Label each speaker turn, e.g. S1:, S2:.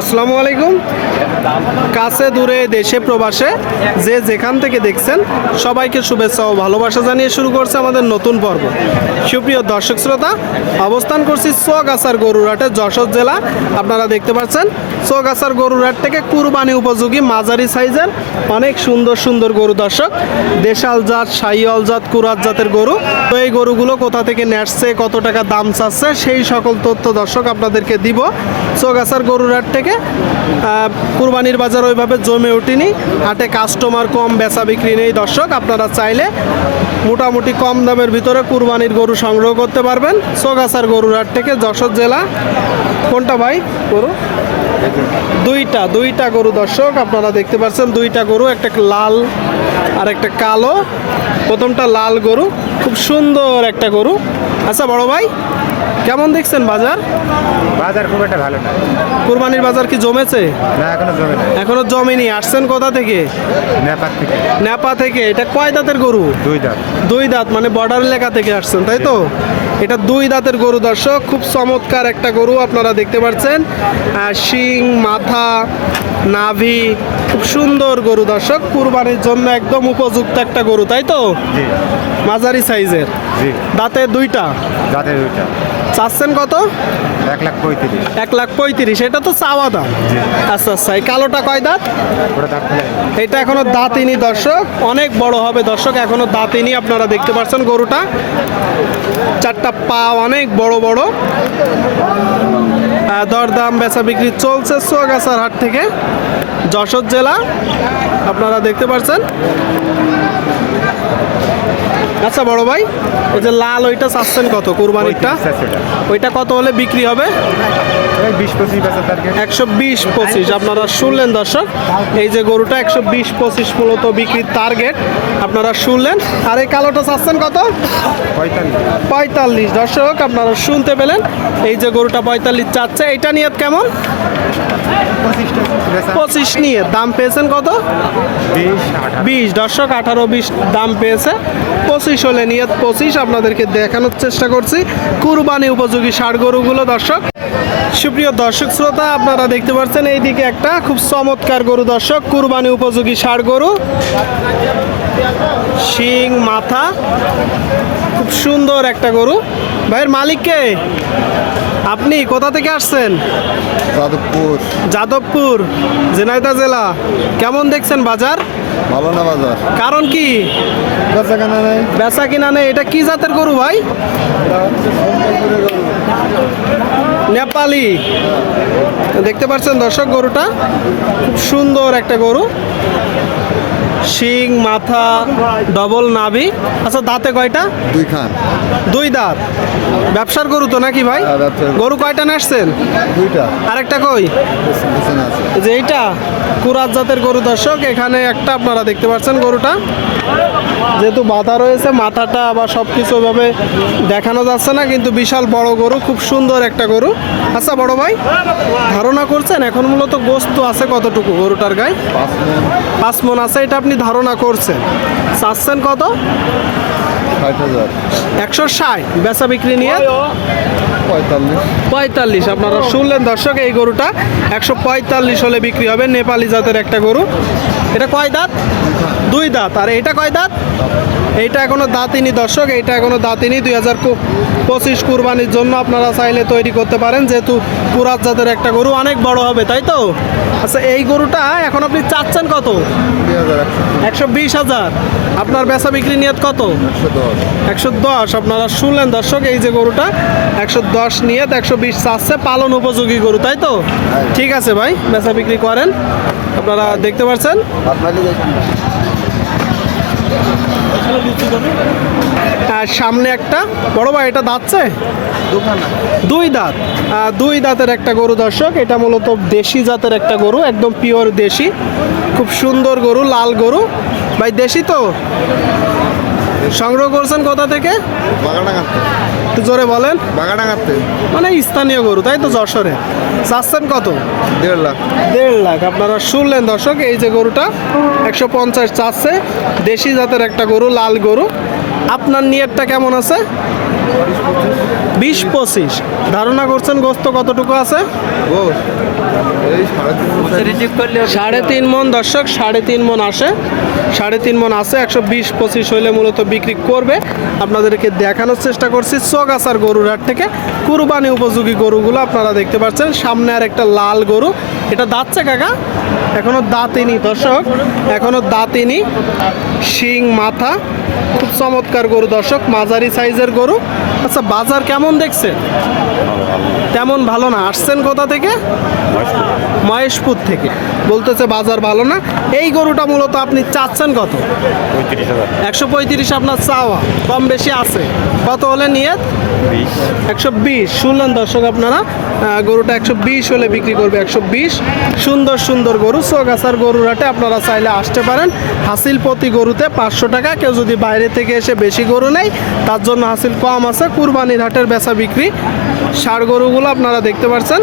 S1: আসসালামু আলাইকুম। কাছে দূরে দেশে প্রবাসে যে যেখান থেকে দেখছেন, সবাইকে শুভেচ্ছা ও ভালোবাসা জানিয়ে শুরু করছে আমাদের নতুন পর্ব। সুপ্রিয় দর্শক শ্রোতা, অবস্থান করছি সোয়াগাছার গরুরহাটে যশোর জেলা। আপনারা দেখতে পাচ্ছেন সোয়াগাছার গরুরহাট থেকে কুরবানি উপযোগী মাঝারি সাইজের অনেক সুন্দর সুন্দর গরু দর্শক। দেশাল জাত সাইয়াল জাত, কুরাত জাতের গরু। তো এই গরুগুলো কোথা থেকে নেসছে কত টাকা দাম চাচ্ছে, সেই সকল তথ্য দর্শক আপনাদেরকে দিব। সোগাছার গরুর হাট থেকে। কুরবানির বাজার ওইভাবে জমে ওঠেনি। হাটে কাস্টমার কম বেচা বিক্রি নেই। দর্শক আপনারা চাইলে মোটামুটি কম দামের ভিতরে কুরবানির গরু সংগ্রহ করতে পারবেন। সোগাছার গরুর হাট থেকে যশোর জেলা। কোনটা ভাই? গরু? দুইটা দুইটা গরু দর্শক আপনারা দেখতে পাচ্ছেন দুইটা গরু একটা লাল আর একটা কালো প্রথমটা লাল গরু খুব সুন্দর একটা গরু। আচ্ছা বড় ভাই কেমন দেখছেন বাজার?
S2: বাজার খুব একটা ভালো না।
S1: কুরবানির বাজার কি জমেছে?
S2: না এখনও জমে না
S1: এখনও জমেনি। আসছেন কোথা থেকে?
S2: নেপা থেকে।
S1: নেপা থেকে। এটা কয় দাঁতের গরু?
S2: দুই দাঁত।
S1: দুই দাঁত মানে বর্ডার এলাকা থেকে আসছেন তাই তো? এটা দুই দাঁতের গরু দর্শক খুব চমৎকার একটা গরু আপনারা দেখতে পাচ্ছেন। আর শিং মাথা নাভি খুব সুন্দর গরু দর্শক। কুরবানির জন্য একদম উপযুক্ত একটা গরু তাই তো? মাঝারি সাইজের। দাঁতে দুইটা।
S2: জাতের দুইটা।
S1: চাচ্ছেন কত?
S2: এক লাখ পঁয়ত্রিশ।
S1: এক লাখ পঁয়ত্রিশ এটা তো চাওয়া দাম। আচ্ছা আচ্ছা এই কালোটা কয় দাঁত? এটা এখনও দাঁতিনি দর্শক অনেক বড় হবে দর্শক এখনও দাঁতিনি আপনারা দেখতে পাচ্ছেন গরুটা। চারটা পা অনেক বড় বড়। দরদাম বেচা বিক্রি চলছে সোয়াগাছার হাট থেকে। যশোর জেলা, আপনারা দেখতে পাচ্ছেন আচ্ছা বড় ভাই ওই যে লাল ওইটা চাচ্ছেন কত? কুরবানিরটা? ওইটা কত হলে বিক্রি হবে? একশো বিশ পঁচিশ আপনারা শুনলেন দর্শক? এই যে গরুটা একশো বিশ পঁচিশ মূলত বিক্রির টার্গেট আপনারা শুনলেন? আর এই কালোটা চাচ্ছেন কত?
S2: পঁয়তাল্লিশ।
S1: দর্শক আপনারা শুনতে পেলেন? এই যে গরুটা পঁয়তাল্লিশ চাচ্ছে এইটা নিয়ে কেমন? পঁচিশ নিয়ে দাম পেয়েছেন কত?
S2: বিশ
S1: দর্শক আঠারো বিশ দাম পেয়েছে। পঁচিশ হলে নিয়ে পঁচিশ আপনাদেরকে দেখানোর চেষ্টা করছি। কুরবানি উপযোগী ষাড় গরুগুলো দর্শক। সুপ্রিয় দর্শক শ্রোতা আপনারা দেখতে পাচ্ছেন এইদিকে একটা খুব চমৎকার গরু দর্শক। কুরবানি উপযোগী ষাড় গরু। শিং মাথা। খুব সুন্দর একটা গরু। ভাইয়ের মালিককে আপনি কোথা থেকে আসছেন?
S3: যাদবপুর।
S1: যাদবপুর ঝিনাইদহ জেলা। কেমন দেখছেন বাজার?
S3: ভালো না বাজার?
S1: কারণ কি?
S3: বেচা কেনা নেই।
S1: বেচা কিনা নেই। এটা কি জাতের গরু ভাই? নেপালি। দেখতে পাচ্ছেন দর্শক গরুটা খুব সুন্দর একটা গরু। শিং মাথা ডবল নাভি। আচ্ছা দাঁতে কয়টা?
S3: দুই খান।
S1: দুই দাঁত। ব্যবসার গরু তো নাকি ভাই?
S3: হ্যাঁ, গরু।
S1: কয়টা নাসছেন
S3: দুইটা।
S1: আরেকটা কই? যে এইটা কুরাত জাতের গরু দর্শক এখানে একটা আপনারা দেখতে পাচ্ছেন গরুটা। যেহেতু বাধা রয়েছে মাথাটা আবার সব কিছু ভাবে দেখানো যাচ্ছে না কিন্তু বিশাল বড় গরু খুব সুন্দর একটা গরু। আচ্ছা বড় ভাই ধারণা করছেন এখন মূলত গোস্ত আছে কতটুকু গরুটার গায়ে?
S3: পাঁচ মন
S1: আছে এটা আপনি ধারণা করছেন। চাচ্ছেন কত? একশো ষাট। বেচা বিক্রি নিয়ে?
S3: পঁয়তাল্লিশ।
S1: পঁয়তাল্লিশ। আপনারা শুনলেন দর্শক এই গরুটা একশো পঁয়তাল্লিশ হলে বিক্রি হবে। নেপালি জাতের একটা গরু। এটা কয় দাঁত? দুই দাঁত। আর এটা কয় দাঁত? এইটা এখনও দাঁতিনি দর্শক, এইটা এখনও দাঁতিনি। দুই হাজার পঁচিশ কুরবানির জন্য আপনারা চাইলে তৈরি করতে পারেন, যেহেতু পুরাত জাতের একটা গরু, অনেক বড় হবে, তাই তো? আচ্ছা এই গরুটা এখন আপনি চাচ্ছেন কত?
S3: একশো
S1: বিশ হাজার। আপনার বেচা বিক্রি নিয়ত কত?
S3: একশো দশ।
S1: আপনারা শুনলেন দর্শক, এই যে গরুটা, একশো দশ নিয়ে একশো বিশ চাচ্ছে, পালন উপযোগী গরু, তাই তো? ঠিক আছে ভাই, বেচা বিক্রি করেন। আপনারা দেখতে পাচ্ছেন আর সামনে একটা। বড় ভাই এটা দাঁতছে দুই দাঁত। দুই দাঁতের একটা গরু দর্শক এটা মূলত দেশি জাতের একটা গরু একদম পিওর দেশি। খুব সুন্দর গরু লাল গরু। ভাই দেশি তো? সংগ্রহ করছেন কোথা থেকে। একটু জোরে বলেন।
S3: বাগাডাঙ্গাতে।
S1: মানে স্থানীয় গরু তাই তো যশোরে। চাচ্ছেন কত?
S3: দেড় লাখ।
S1: দেড় লাখ। আপনারা শুনলেন দর্শক এই যে গরুটা একশো পঞ্চাশ চাচ্ছে দেশি জাতের একটা গরু লাল গরু। আপনার নিয়তটা কেমন আছে? বিশ পঁচিশ। ধারণা করছেন গোস্ত কতটুকু আছে? সাড়ে তিন মন, দর্শক, সাড়ে তিন মন আসে। সাড়ে তিন মন আসে একশো বিশ পঁচিশ হইলে মূলত বিক্রি করবে। আপনাদেরকে দেখানোর চেষ্টা করছি চোগাছার গরুর হাট থেকে। কুরবানি উপযোগী গরুগুলো আপনারা দেখতে পাচ্ছেন। সামনে আর একটা লাল গরু। এটা দাঁতছে কাকা? এখনও দাঁতিনি, দর্শক। এখনও দাঁতিনি। শিং, মাথা। খুব চমৎকার গরু, দর্শক। মাঝারি সাইজের গরু। আচ্ছা বাজার কেমন দেখছে? তেমন ভালো না। আসছেন কোথা থেকে? মহেশপুর থেকে। বলতেছে বাজার ভালো না। এই গরুটা মূলত আপনি চাচ্ছেন কত? একশো পঁয়ত্রিশ আপনার চাওয়া। কম বেশি আছে। কত হলে নিয়ে একশো বিশ। শুনলেন দর্শক আপনারা? গরুটা একশো বিশ হলে বিক্রি করবে একশো বিশ। সুন্দর সুন্দর গরু। সোগাছার গরুর হাটে আপনারা চাইলে আসতে পারেন। হাসিল প্রতি গরুতে পাঁচশো টাকা। কেউ যদি বাইরে থেকে এসে বেশি গরু নেয় তার জন্য হাসিল কম আছে। কুরবানির হাটের বেচা বিক্রি। ষাড় গরুগুলো আপনারা দেখতে পাচ্ছেন